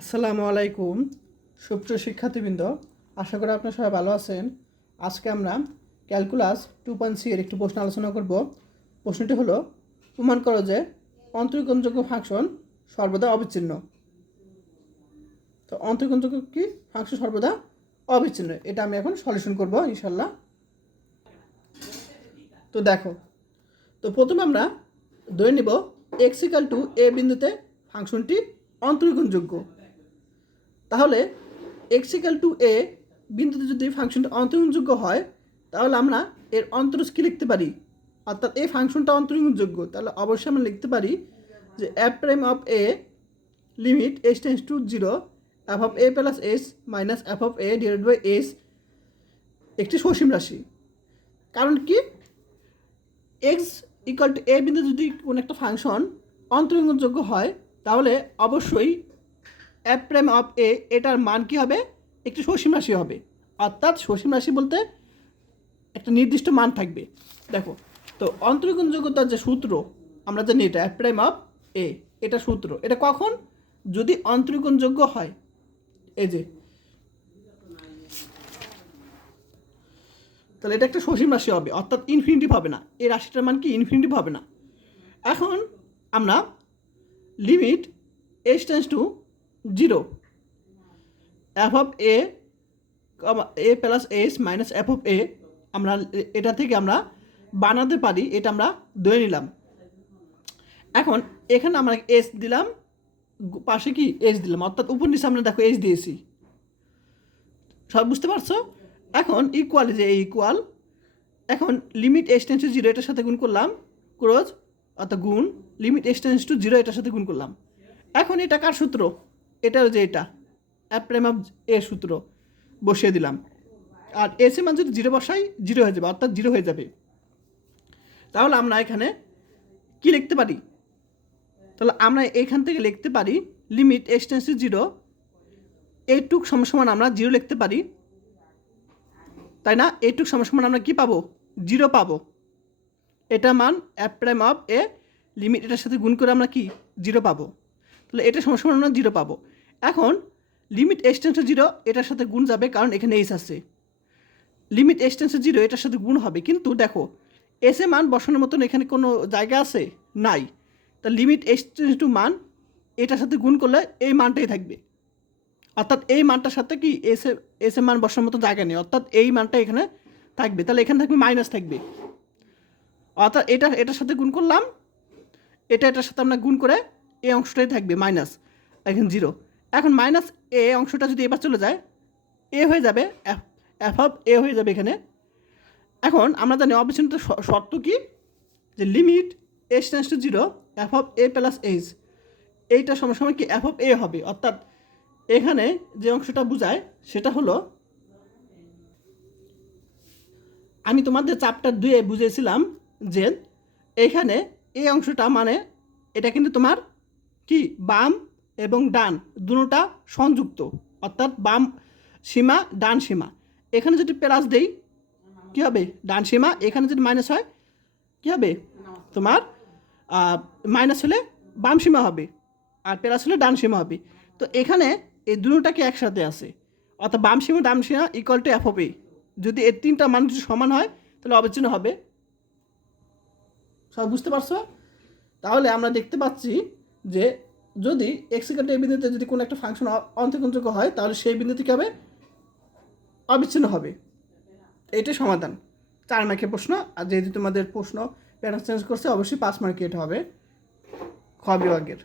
আসসালামু আলাইকুম, সুপ্রিয় শিক্ষার্থীবৃন্দ। আশা করি আপনারা সবাই ভালো আছেন। আজকে আমরা ক্যালকুলাস টু পয়েন্ট সি এর একটি প্রশ্ন আলোচনা করব। প্রশ্নটি হলো, প্রমাণ করো যে অন্তরীকরণযোগ্য ফাংশন সর্বদা অবিচ্ছিন্ন। তো অন্তরীকরণযোগ্য কি? ফাংশন সর্বদা অবিচ্ছিন্ন। এটা আমি এখন সলিউশন করব ইনশাল্লাহ তো দেখো, তো প্রথমে আমরা ধরে নিব এক্সিক্যাল টু এ বিন্দুতে ফাংশনটি অন্তরীকরণযোগ্য তাহলে এক্স এক্সিক্যাল টু এ বিন্দুতে যদি ফাংশনটা অন্তরীকরণযোগ্য হয়, তাহলে আমরা এর অন্তরজ কি লিখতে পারি? অর্থাৎ এই ফাংশনটা অন্তরীকরণযোগ্য তাহলে অবশ্যই আমরা লিখতে পারি যে f prime of a limit s tends to zero f of a plus s minus f of a divide by s একটি সসীম রাশি। কারণ কি? এক্স ইকুয়াল টু এ বিন্দু যদি কোনো একটা ফাংশন অন্তরঙ্গযোগ্য হয়, তাহলে অবশ্যই এফ প্রেম অফ এ, এটার মান কী হবে? একটি সসীম রাশি হবে। অর্থাৎ সসীম রাশি বলতে একটা নির্দিষ্ট মান থাকবে। দেখো, তো অন্তরীকরণযোগ্যতার যে সূত্র, আমরা জানি এটা এফ প্রাইম অফ এ, এটা সূত্র। এটা কখন? যদি অন্তরীকরণযোগ্য হয়, এই যে, তাহলে এটা একটা সসীম রাশি হবে, অর্থাৎ ইনফিনিটিভ হবে না। এই রাশিটার মান কি? ইনফিনিটিভ হবে না। এখন আমরা limit s tends to zero. F of a a plus s minus f of a আমরা এটা থেকে আমরা বানাতে পারি, এটা আমরা ধরে নিলাম। এখন এখানে আমরা এস দিলাম, পাশে কি এস দিলাম? অর্থাৎ উপর নিচে আমরা দেখো এস দিয়েছি। সব বুঝতে পারছ? এখন ইকুয়াল যে ইকুয়াল এখন লিমিট এক্সটেন্স টু জিরো এটার সাথে গুণ করলাম ক্রোজ অর্থাৎ গুণ লিমিট এক্সটেন্স টু জিরো এটার সাথে গুণ করলাম। এখন এটা কার সূত্র? এটা যে এটা, অ্যাপ্রেম অফ এ সূত্র বসিয়ে দিলাম। আর এস মান যদি জিরো বসাই, জিরো হয়ে যাবে, অর্থাৎ জিরো হয়ে যাবে। তাহলে আমরা এখানে কি লিখতে পারি? তাহলে আমরা এখান থেকে লিখতে পারি লিমিট এক্সটেন্স টু জিরো এইটুক সমসমান আমরা জিরো লিখতে পারি। তাই না? এইটুক সমান আমরা কি পাবো? জিরো পাবো। এটা মান f prime of a limit এটার সাথে গুণ করে আমরা কি? জিরো পাবো। তাহলে এটা সমান আমরা জিরো পাবো। এখন লিমিট এক্সটেন্স জিরো এটার সাথে গুণ যাবে কারণ এখানে এইস আছে। লিমিট এক্সটেন্স জিরো এটার সাথে গুণ হবে। কিন্তু দেখো এসে মান বসানোর মতন এখানে কোনো জায়গা আছে? নাই। তা লিমিট এক্সটেন্স টু মান, এটার সাথে গুণ করলে এই মানটাই থাকবে। অর্থাৎ এই মানটার সাথে কি এসে এসে মান বসার মতো জায়গা নেই? অর্থাৎ এই মানটা এখানে থাকবে। তাহলে এখানে থাকবে মাইনাস থাকবে। অর্থাৎ এটা, এটার সাথে গুণ করলাম। এটা, এটার সাথে আমরা গুণ করে এই অংশটাই থাকবে মাইনাস এখন জিরো এখন মাইনাস এ অংশটা যদি এবার চলে যায়, এ হয়ে যাবে এফ এফ অফ এ হয়ে যাবে এখানে। এখন আমরা জানি অবিচ্ছিন্ন শর্ত কি? যে limit s tends to zero f of a plus h এইটা সময় কি এফ অফ এ হবে? অর্থাৎ এখানে যে অংশটা বোঝায়, সেটা হলো, আমি তোমাদের চ্যাপ্টার দুয়ে বুঝেছিলাম যে এখানে এই অংশটা মানে এটা কিন্তু তোমার কি? বাম এবং ডান দুটোটা সংযুক্ত। অর্থাৎ বাম সীমা, ডান সীমা। এখানে যদি প্লাস দেই, কী হবে? ডান সীমা, এখানে যদি মাইনাস হয়, কী হবে? তোমার মাইনাস হলে বাম সীমা হবে আর প্লাস হলে ডান সীমা হবে। তো এখানে এই দুটোটা কি একসাথে আছে? অর্থাৎ বাম সীমা, ডান সীমা ইকুয়াল টু এফ হবে যদি এর তিনটা মান যদি সমান হয়, তাহলে অবিচ্ছিন্ন হবে। সব বুঝতে পারছ? তাহলে আমরা দেখতে পাচ্ছি যে যদি এক্সিকাল এই বিন্দুতে যদি কোনো একটা ফাংশন অন্তর্গণযোগ্য হয়, তাহলে সেই বিন্দুতে কী হবে? অবিচ্ছিন্ন হবে। এটাই সমাধান। চার মার্কের প্রশ্ন, আর যেহেতু তোমাদের প্রশ্ন প্যাটার্ন চেঞ্জ করছে, অবশ্যই পাঁচ মার্কে এটা হবে। খ বিভাগের।